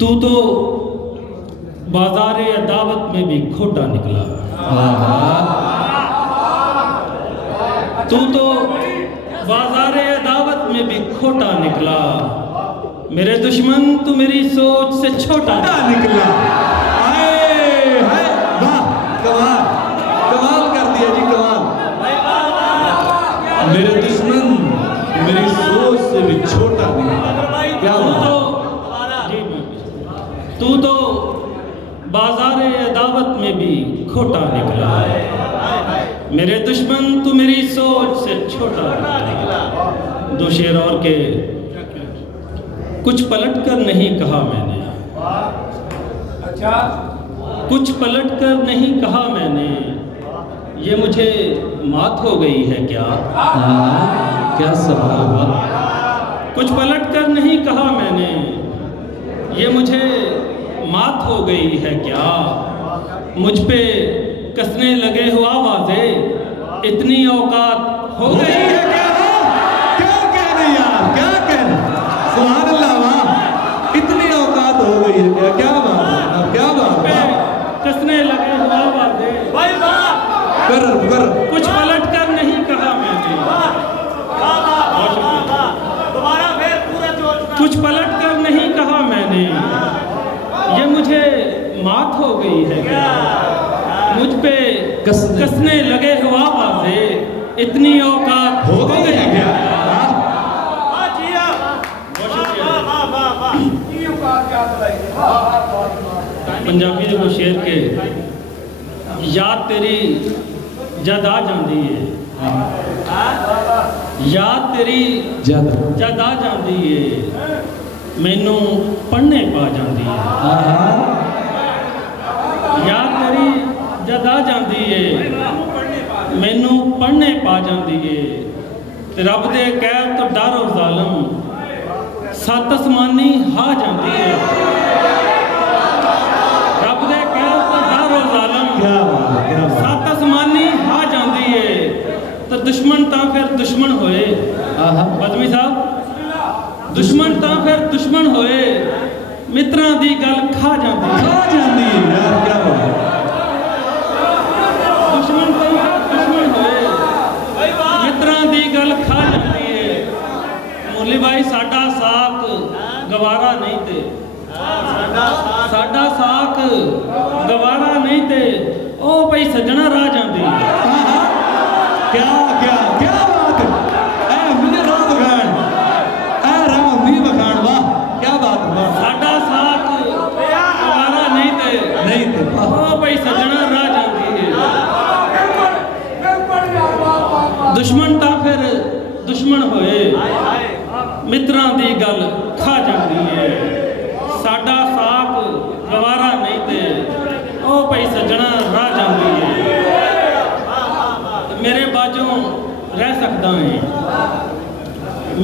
तू तो बाजार अदावत में भी खोटा निकला। तू तो बाजार अदावत में भी खोटा निकला। मेरे दुश्मन तू मेरी सोच से छोटा निकला। हाय हाय वाह, कमाल कमाल कर दिया जी, कमाल। मेरे दुश्मन मेरी सोच से भी छोटा निकला। क्या तू तो बाजार अदावत में भी खोटा निकला। मेरे दुश्मन तू मेरी सोच से छोटा निकला। दो शेर और के। कुछ पलट कर नहीं कहा मैंने, कुछ पलट कर नहीं कहा मैंने, ये मुझे मात हो गई है क्या? क्या सवाल हुआ? कुछ पलट कर नहीं कहा मैंने, ये मुझे मात हो गई है क्या? मुझ पे कसने लगे हुआ वाजे, इतनी औकात हो गई है क्या? क्या कह रहे यार, क्या कह रहे? सुभान अल्लाह, वाह, इतनी औकात हो गई है क्या? क्या बात है, क्या बात है? कसने लगे हुआ वाजे, कर कुछ पलट कर नहीं कहा मैंने, कुछ पलट कर नहीं कहा मैंने, ये मुझे मात हो गई है क्या? मुझ पे कसने लगे हुआ वाजे, इतनी औकात हो गई है क्या? पंजाबी ਦੇ शेर के याद तेरी जद आ जाती है, याद तेरी जद आ जाती है, मैनू पढ़ने पा जाती है। याद तेरी जद आ जाती है, मैनू पढ़ने पा जाती है, ते रब दे कहर तो डर और जालम सत आसमानी हा जाती है। रब दे कहर तो डर और जालम सत आसमानी हा जाती है, तो दुश्मन तो फिर दुश्मन होए। बदमी साहब, दुश्मन तो फिर दुश्मन होए, मित्रां दी गल खा जाती है। यार क्या बात है? दुश्मन तो दुश्मन होए, मित्रां दी गल खा जाती है। मोली भाई साडा साक गवारा नहीं ते, साडा साक गवारा नहीं ते, ओ भाई सजना राह जाती। क्या क्या क्या बात है? मुझे राह बखान, राह भी बखान, वाह क्या बात है, वाह। साडा साक गवारा नहीं ते, ओ भाई सजना राह जाती है। दुश्मन तो फिर दुश्मन होए, मित्रां दी गल खा जाती है। साडा साक गवारा नहीं ते, ओ भाई सजना राह जाती है। मेरे बाजों रह सकदा है,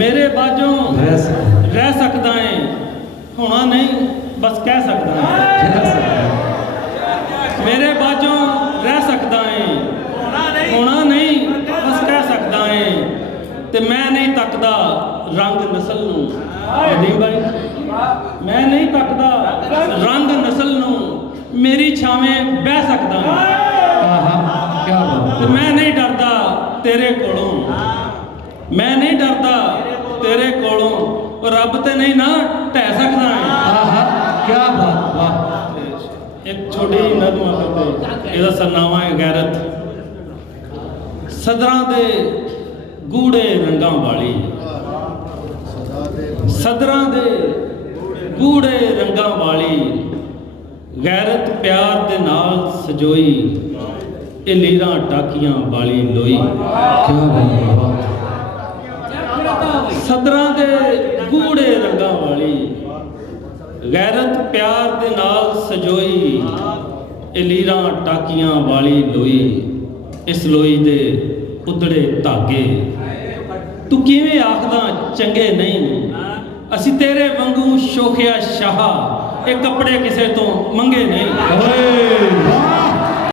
मेरे बाजों रह सकदा है, होना नहीं बस कह सकदा है। मेरे बाजों रह सकदा है, होना नहीं बस कह सकदा है, ते मैं नहीं तकदा रंग नस्ल नूं। नहीं भाई, मैं नहीं तकदा रंग नस्ल नूं, मेरी छावें बह सकदा है। क्या बात ते मैं नहीं डरदा तेरे कोलों, मैं नहीं डरदा तेरे कोलों, रब ते नहीं ना ढह सकदा है। क्या बात, वाह। एक छोटी नज़म करते, ਇਹਦਾ ਸਰਨਾਮਾ है गैरत। सदरां दे गूढ़े रंगां वाली, सदरां दे गूढ़े रंगां वाली, गैरत प्यार दे नाल सजोई, ए लीरां टाकियां वाली लोई। क्या बात, सदरां दे गूढ़े रंगां वाली, गैरत प्यार दे नाल सजोई, ए लीरां टाकियां वाली लोई, इस लोई दे उधड़े धागे, तू किवें आखदा चंगे नहीं, असी तेरे वांगू शोखिया शाह, ए कपड़े किसे तो मंगे नहीं।